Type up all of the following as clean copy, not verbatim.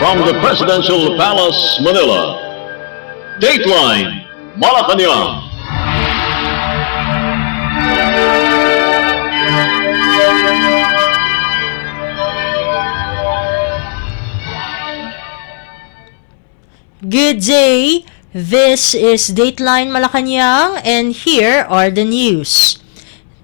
From the Presidential Palace, Manila, Dateline Malacañang. Good day, this is Dateline Malacañang and here are the news.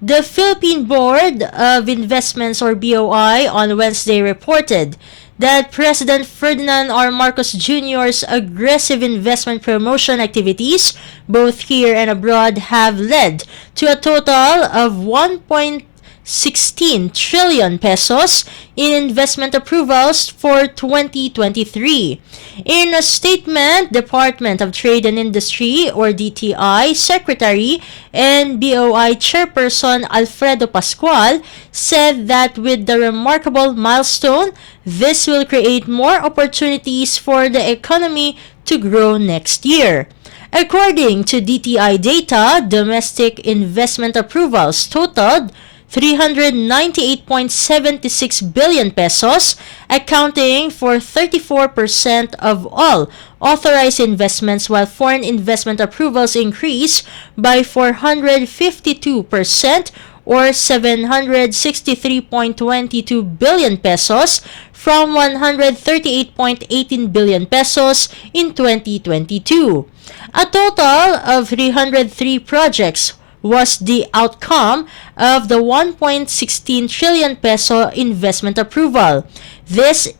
The Philippine Board of Investments or BOI on Wednesday reported that President Ferdinand R. Marcos Jr.'s aggressive investment promotion activities, both here and abroad, have led to a total of 1.16 trillion pesos in investment approvals for 2023. In a statement, Department of Trade and Industry or DTI Secretary and BOI Chairperson Alfredo Pascual said that with the remarkable milestone, this will create more opportunities for the economy to grow next year. According to DTI data, domestic investment approvals totaled 398.76 billion pesos, accounting for 34% of all authorized investments, while foreign investment approvals increased by 452% or 763.22 billion pesos from 138.18 billion pesos in 2022. A total of 303 projects was the outcome of the 1.16 trillion peso investment approval. This is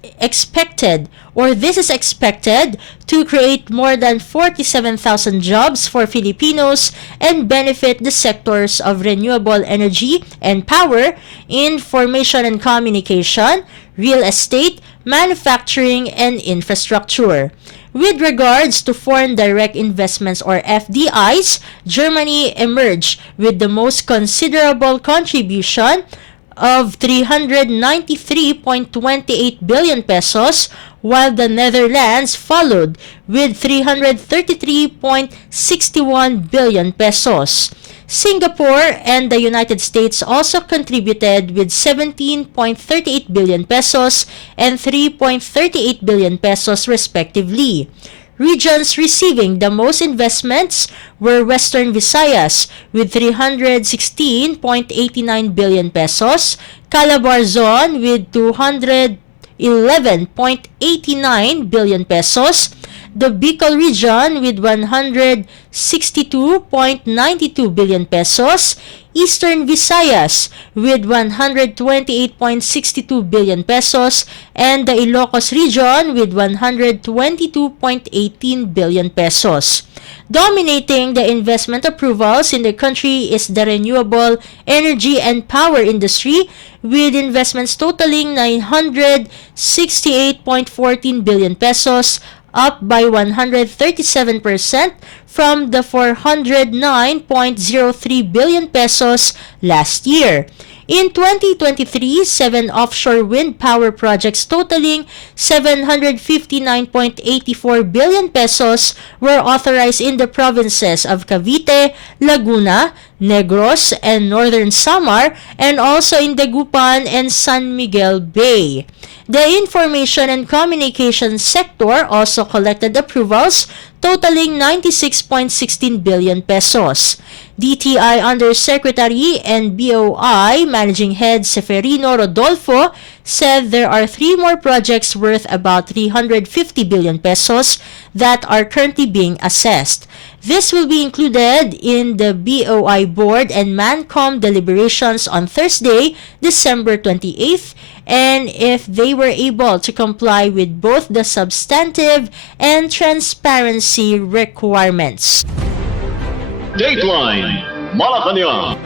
expected to create more than 47,000 jobs for Filipinos and benefit the sectors of renewable energy and power, information and communication, real estate, manufacturing, and infrastructure. With regards to foreign direct investments or FDIs, Germany emerged with the most considerable contribution of 393.28 billion pesos, while the Netherlands followed with 333.61 billion pesos. Singapore and the United States also contributed with 17.38 billion pesos and 3.38 billion pesos respectively. Regions receiving the most investments were Western Visayas with 316.89 billion pesos, Calabar Zone with 211.89 billion pesos, the Bicol region with 162.92 billion pesos, Eastern Visayas with 128.62 billion pesos, and the Ilocos region with 122.18 billion pesos. Dominating the investment approvals in the country is the renewable energy and power industry, with investments totaling 968.14 billion pesos, up by 137% from the 409.03 billion pesos last year. In 2023, 7 offshore wind power projects totaling 759.84 billion pesos were authorized in the provinces of Cavite, Laguna, Negros, and Northern Samar, and also in Dagupan and San Miguel Bay. The information and communication sector also collected approvals totaling 96.16 billion pesos. DTI Undersecretary and BOI Managing Head Seferino Rodolfo said there are 3 more projects worth about 350 billion pesos that are currently being assessed. This will be included in the BOI Board and MANCOM deliberations on Thursday, December 28th, and if they were able to comply with both the substantive and transparency requirements. Dateline Malacañang.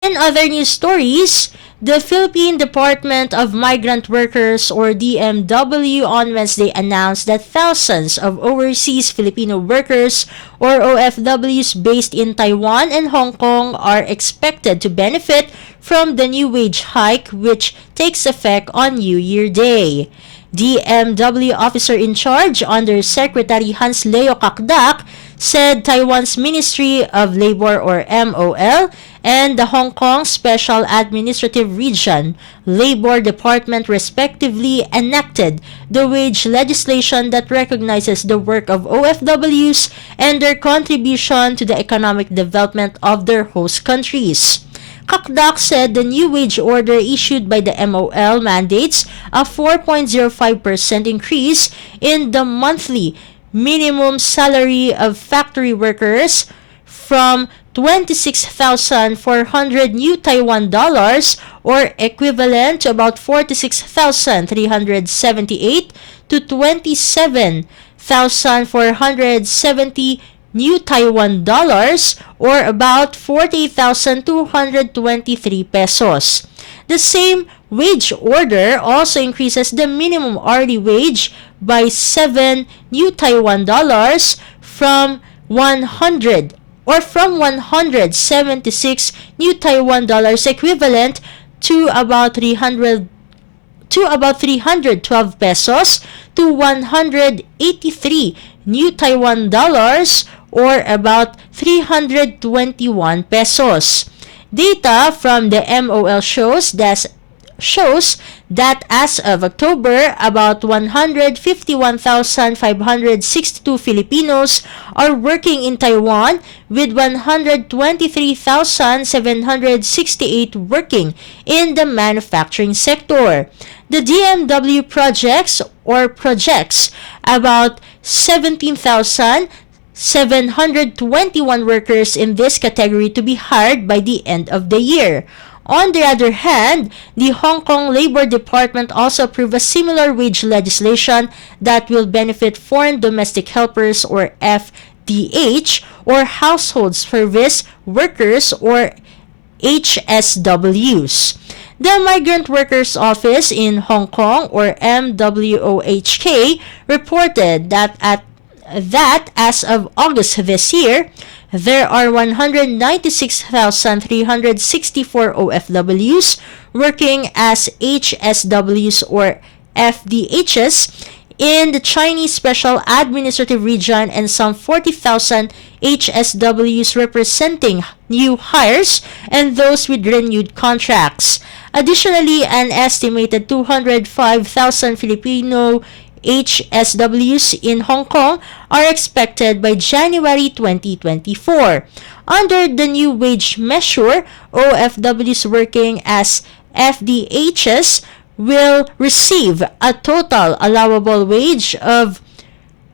In other news stories, the Philippine Department of Migrant Workers or DMW on Wednesday announced that thousands of overseas Filipino workers or OFWs based in Taiwan and Hong Kong are expected to benefit from the new wage hike which takes effect on New Year Day. DMW officer in charge under Secretary Hans Leo Kakdak said Taiwan's Ministry of Labor or MOL and the Hong Kong Special Administrative Region Labor Department respectively enacted the wage legislation that recognizes the work of OFWs and their contribution to the economic development of their host countries. Kakdak said the new wage order issued by the MOL mandates a 4.05% increase in the monthly minimum salary of factory workers from 26,400 new Taiwan dollars or equivalent to about 46,378 to 27,470 new Taiwan dollars or about 40,223 pesos. The same wage order also increases the minimum hourly wage by 7 new Taiwan dollars from 176 new Taiwan dollars equivalent to about 312 pesos to 183 new Taiwan dollars or about 321 pesos. Data from the MOL shows that as of October, about 151,562 Filipinos are working in Taiwan, with 123,768 working in the manufacturing sector. The DMW projects about 17,721 workers in this category to be hired by the end of the year. On the other hand, the Hong Kong Labor Department also approved a similar wage legislation that will benefit foreign domestic helpers or FDH or household service workers or HSWs. The Migrant Workers Office in Hong Kong or MWOHK reported that as of August this year, there are 196,364 OFWs working as HSWs or FDHs in the Chinese Special Administrative Region and some 40,000 HSWs representing new hires and those with renewed contracts. Additionally, an estimated 205,000 Filipino HSWs in Hong Kong are expected by January 2024. Under the new wage measure, OFWs working as FDHs will receive a total allowable wage of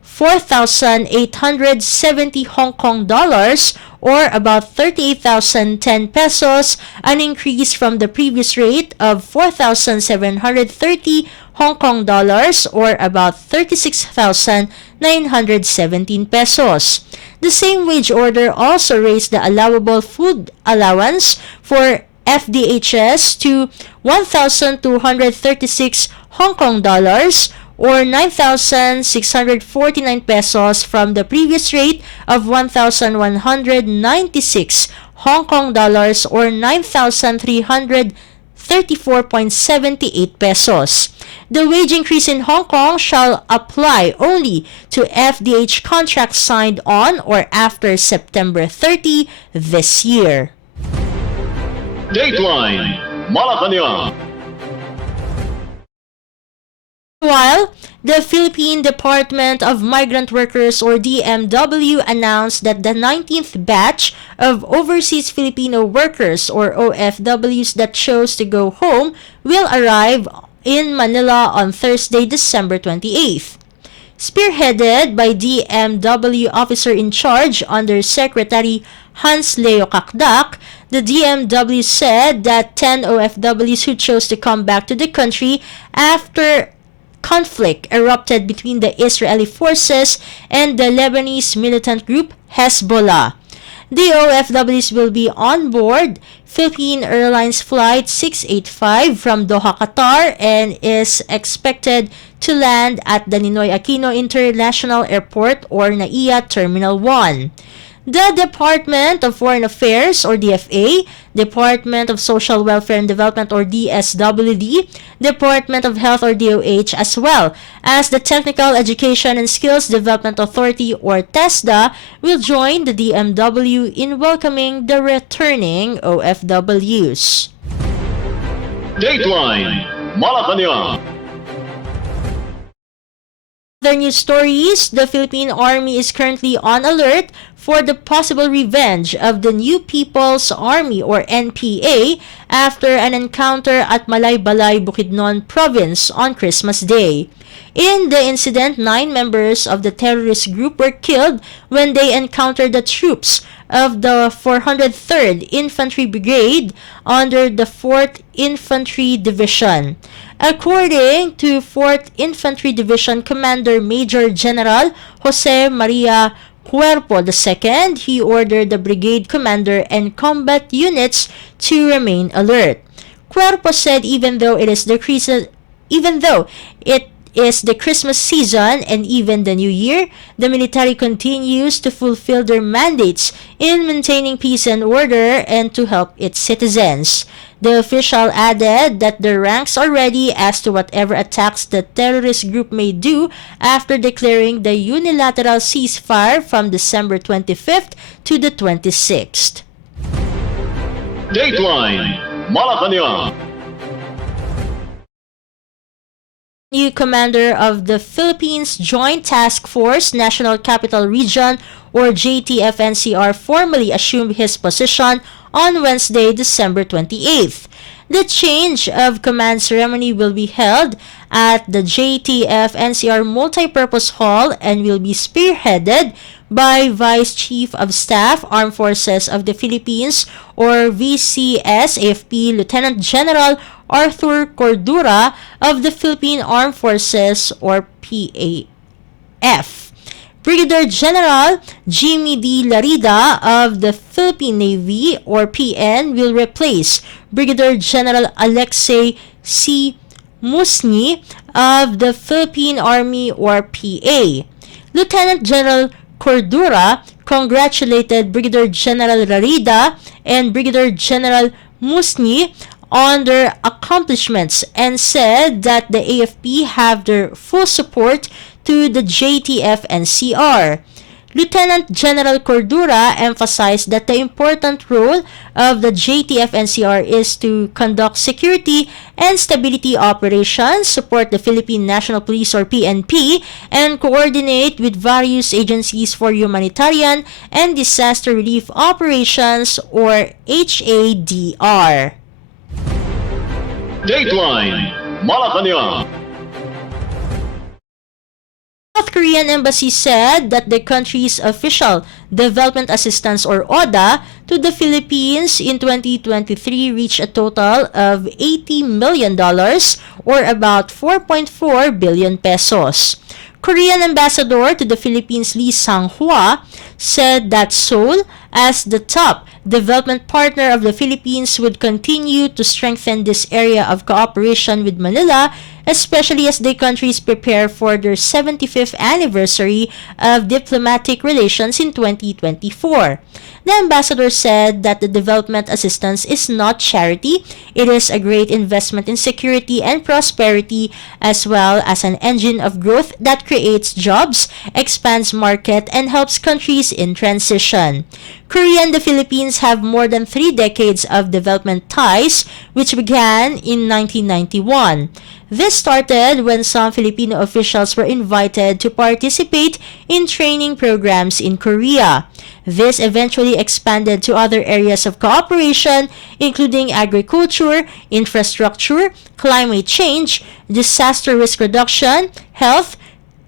4,870 Hong Kong dollars or about 38,010 pesos, an increase from the previous rate of 4,730 Hong Kong dollars or about 36,917 pesos. The same wage order also raised the allowable food allowance for FDHs to 1,236 Hong Kong dollars or 9,649 pesos from the previous rate of 1,196 Hong Kong dollars or 9,334.78 pesos. The wage increase in Hong Kong shall apply only to FDH contracts signed on or after September 30 this year. Dateline Malacañang. Meanwhile, the Philippine Department of Migrant Workers or DMW announced that the 19th batch of overseas Filipino workers or OFWs that chose to go home will arrive in Manila on Thursday, December 28th. Spearheaded by DMW officer in charge under Secretary Hans Leo Kakdak, the DMW said that 10 OFWs who chose to come back to the country after conflict erupted between the Israeli forces and the Lebanese militant group Hezbollah. The OFWs will be on board Philippine Airlines Flight 685 from Doha, Qatar, and is expected to land at the Ninoy Aquino International Airport or NAIA Terminal 1. The Department of Foreign Affairs or DFA, Department of Social Welfare and Development or DSWD, Department of Health or DOH, as well as the Technical Education and Skills Development Authority or TESDA will join the DMW in welcoming the returning OFWs. Dateline Malacañang. Other news stories, the Philippine Army is currently on alert for the possible revenge of the New People's Army or NPA after an encounter at Malaybalay, Bukidnon Province on Christmas Day. In the incident, 9 members of the terrorist group were killed when they encountered the troops of the 403rd Infantry Brigade under the 4th Infantry Division. According to 4th Infantry Division Commander Major General Jose Maria Cuerpo II, he ordered the brigade commander and combat units to remain alert. Cuerpo said even though it is the Christmas season and even the New Year, the military continues to fulfill their mandates in maintaining peace and order and to help its citizens. The official added that their ranks are ready as to whatever attacks the terrorist group may do after declaring the unilateral ceasefire from December 25th to the 26th. Dateline Malacañang. New commander of the Philippines Joint Task Force National Capital Region or JTF-NCR formally assumed his position on Wednesday, December 28th. The change of command ceremony will be held at the JTF-NCR Multipurpose Hall and will be spearheaded by Vice Chief of Staff, Armed Forces of the Philippines or VCS-AFP Lieutenant General Arthur Cordura of the Philippine Armed Forces or PAF. Brigadier General Jimmy D. Larida of the Philippine Navy or PN will replace Brigadier General Alexei C. Musni of the Philippine Army or PA. Lieutenant General Cordura congratulated Brigadier General Larida and Brigadier General Musni on their accomplishments and said that the AFP have their full support to the JTF-NCR. Lieutenant General Cordura emphasized that the important role of the JTF-NCR is to conduct security and stability operations, support the Philippine National Police or PNP, and coordinate with various agencies for humanitarian and disaster relief operations or HADR. Dateline Malacañang. South Korean Embassy said that the country's official development assistance or ODA to the Philippines in 2023 reached a total of $80 million or about 4.4 billion pesos. Korean Ambassador to the Philippines Lee Sang-hwa said that Seoul, as the top development partner of the Philippines, would continue to strengthen this area of cooperation with Manila, especially as the countries prepare for their 75th anniversary of diplomatic relations in 2024. The ambassador said that the development assistance is not charity, it is a great investment in security and prosperity as well as an engine of growth that creates jobs, expands market, and helps countries in transition. Korea and the Philippines have more than 3 decades of development ties, which began in 1991. This started when some Filipino officials were invited to participate in training programs in Korea. This eventually expanded to other areas of cooperation, including agriculture, infrastructure, climate change, disaster risk reduction, health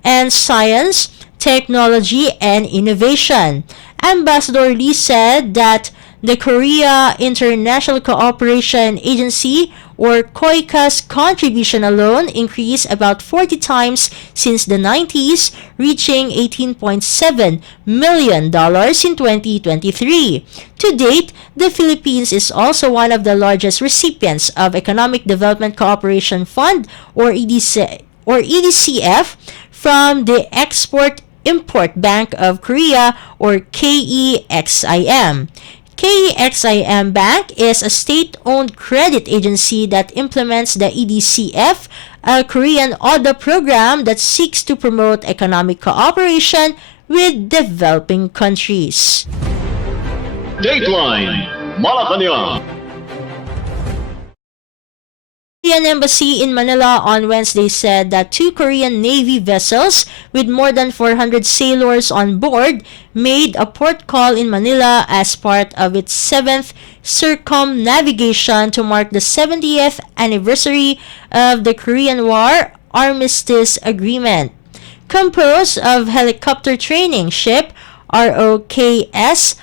and science, technology, and innovation. Ambassador Lee said that the Korea International Cooperation Agency or KOICA's contribution alone increased about 40 times since the 90s, reaching $18.7 million in 2023. To date, the Philippines is also one of the largest recipients of Economic Development Cooperation Fund or EDCF from the Export Export-Import Bank of Korea, or KEXIM. KEXIM Bank is a state-owned credit agency that implements the EDCF, a Korean ODA program that seeks to promote economic cooperation with developing countries. Dateline Malacañang. Korean Embassy in Manila on Wednesday said that 2 Korean Navy vessels with more than 400 sailors on board made a port call in Manila as part of its 7th circumnavigation to mark the 70th anniversary of the Korean War Armistice Agreement. Composed of helicopter training ship ROKS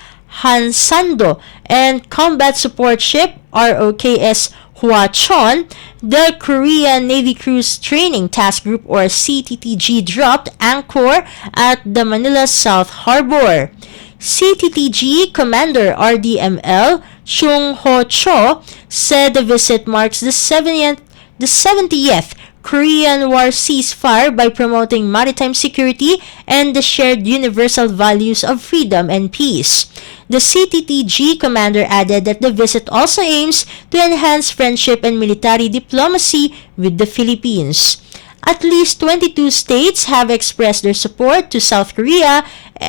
Hansando and combat support ship ROKS Hwachon, the Korean Navy Cruise Training Task Group, or CTTG, dropped anchor at the Manila South Harbor. CTTG Commander RDML Chung Ho Cho said the visit marks the 70th Korean War ceasefire by promoting maritime security and the shared universal values of freedom and peace. The CTTG commander added that the visit also aims to enhance friendship and military diplomacy with the Philippines. At least 22 states have expressed their support to South Korea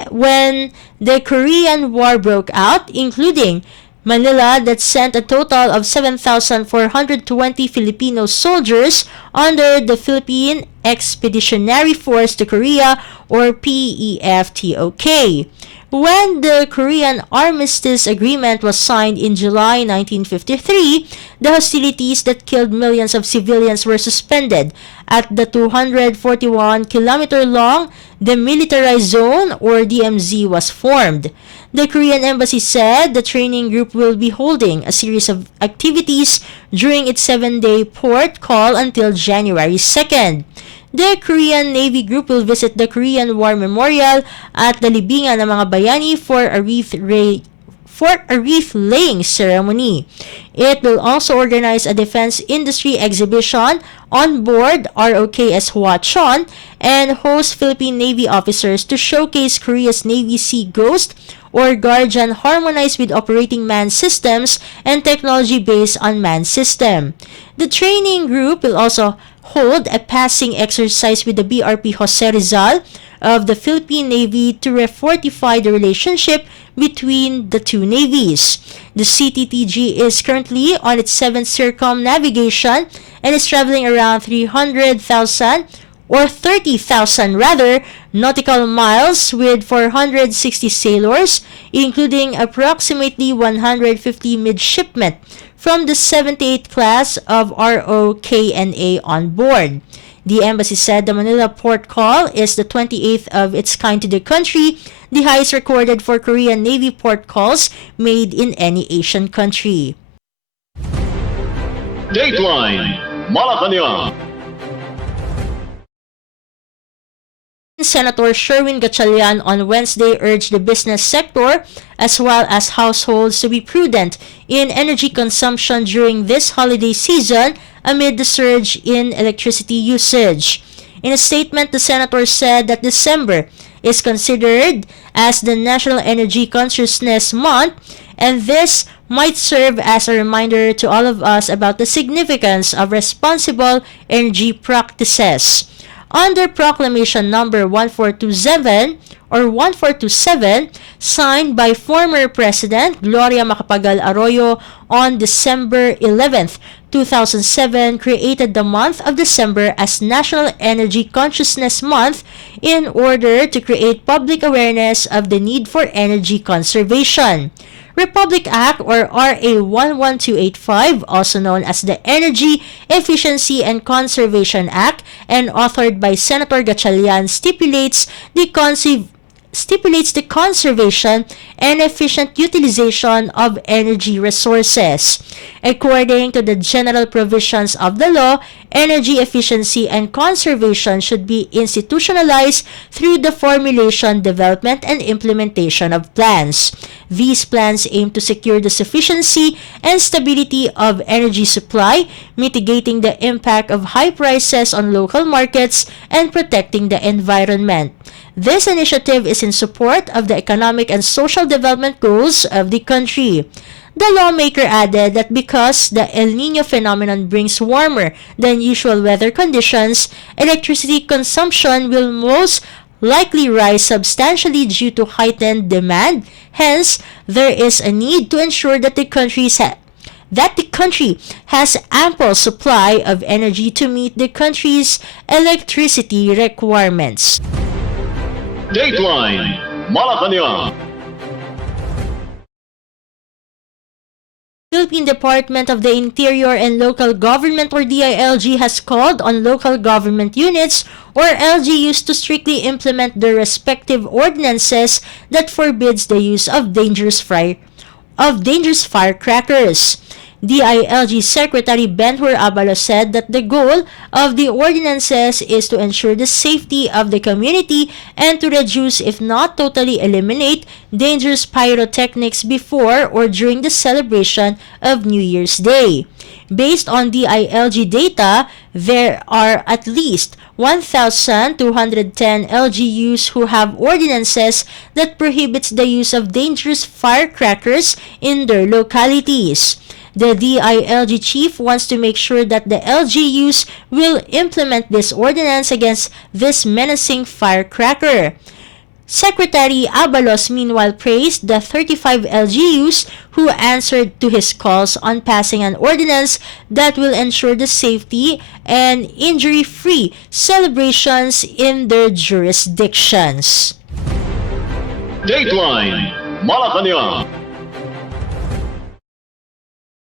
when the Korean War broke out, including Manila, that sent a total of 7,420 Filipino soldiers under the Philippine Expeditionary Force to Korea, or PEFTOK. When the Korean Armistice Agreement was signed in July 1953, the hostilities that killed millions of civilians were suspended at the 241-kilometer-long Demilitarized Zone, or DMZ, was formed. The Korean Embassy said the training group will be holding a series of activities during its 7-day port call until January 2nd. The Korean Navy Group will visit the Korean War Memorial at the Libingan ng mga Bayani for a wreath-laying ceremony. It will also organize a defense industry exhibition on board ROKS Hwachon and host Philippine Navy officers to showcase Korea's Navy Sea Ghost, or Guardian, harmonized with operating manned systems and technology based on manned system. The training group will also hold a passing exercise with the BRP Jose Rizal of the Philippine Navy to refortify the relationship between the two navies. The CTTG is currently on its 7th circumnavigation and is traveling around 300,000 or 30,000 rather nautical miles with 460 sailors, including approximately 150 midshipmen from the 78th class of ROKNA on board. The embassy said the Manila port call is the 28th of its kind to the country, the highest recorded for Korean Navy port calls made in any Asian country. Dateline Malacañang. Senator Sherwin Gatchalian on Wednesday urged the business sector as well as households to be prudent in energy consumption during this holiday season amid the surge in electricity usage. In a statement, the senator said that December is considered as the National Energy Consciousness Month, and this might serve as a reminder to all of us about the significance of responsible energy practices. Under Proclamation Number 1427, signed by former President Gloria Macapagal Arroyo on December 11th, 2007, created the month of December as National Energy Consciousness Month in order to create public awareness of the need for energy conservation. Republic Act, or RA 11285, also known as the Energy Efficiency and Conservation Act and authored by Senator Gatchalian, stipulates the conservation and efficient utilization of energy resources. According to the general provisions of the law, energy efficiency and conservation should be institutionalized through the formulation, development, and implementation of plans. These plans aim to secure the sufficiency and stability of energy supply, mitigating the impact of high prices on local markets, and protecting the environment. This initiative is in support of the economic and social development goals of the country. The lawmaker added that because the El Nino phenomenon brings warmer than usual weather conditions, electricity consumption will most likely rise substantially due to heightened demand. Hence, there is a need to ensure that the country has ample supply of energy to meet the country's electricity requirements. Dateline Malacañang. Philippine Department of the Interior and Local Government or DILG has called on local government units or LGUs to strictly implement their respective ordinances that forbids the use of dangerous firecrackers. DILG Secretary Ben-Hur Abalos said that the goal of the ordinances is to ensure the safety of the community and to reduce, if not totally eliminate, dangerous pyrotechnics before or during the celebration of New Year's Day. Based on DILG data, there are at least 1,210 LGUs who have ordinances that prohibits the use of dangerous firecrackers in their localities. The DILG chief wants to make sure that the LGUs will implement this ordinance against this menacing firecracker. Secretary Abalos meanwhile praised the 35 LGUs who answered to his calls on passing an ordinance that will ensure the safety and injury-free celebrations in their jurisdictions. Dateline Malacañang.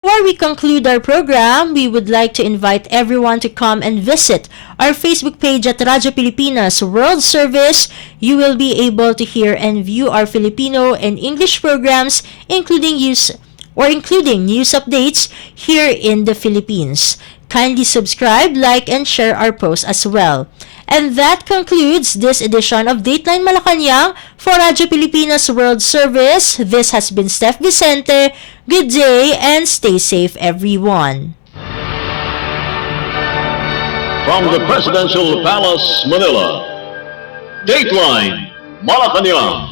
Before we conclude our program, we would like to invite everyone to come and visit our Facebook page at Radyo Pilipinas World Service. You will be able to hear and view our Filipino and English programs, including news updates here in the Philippines. Kindly subscribe, like, and share our posts as well. And that concludes this edition of Dateline Malacañang for Radyo Pilipinas World Service. This has been Steph Vicente. Good day and stay safe, everyone. From the Presidential Palace, Manila. Dateline Malacañang.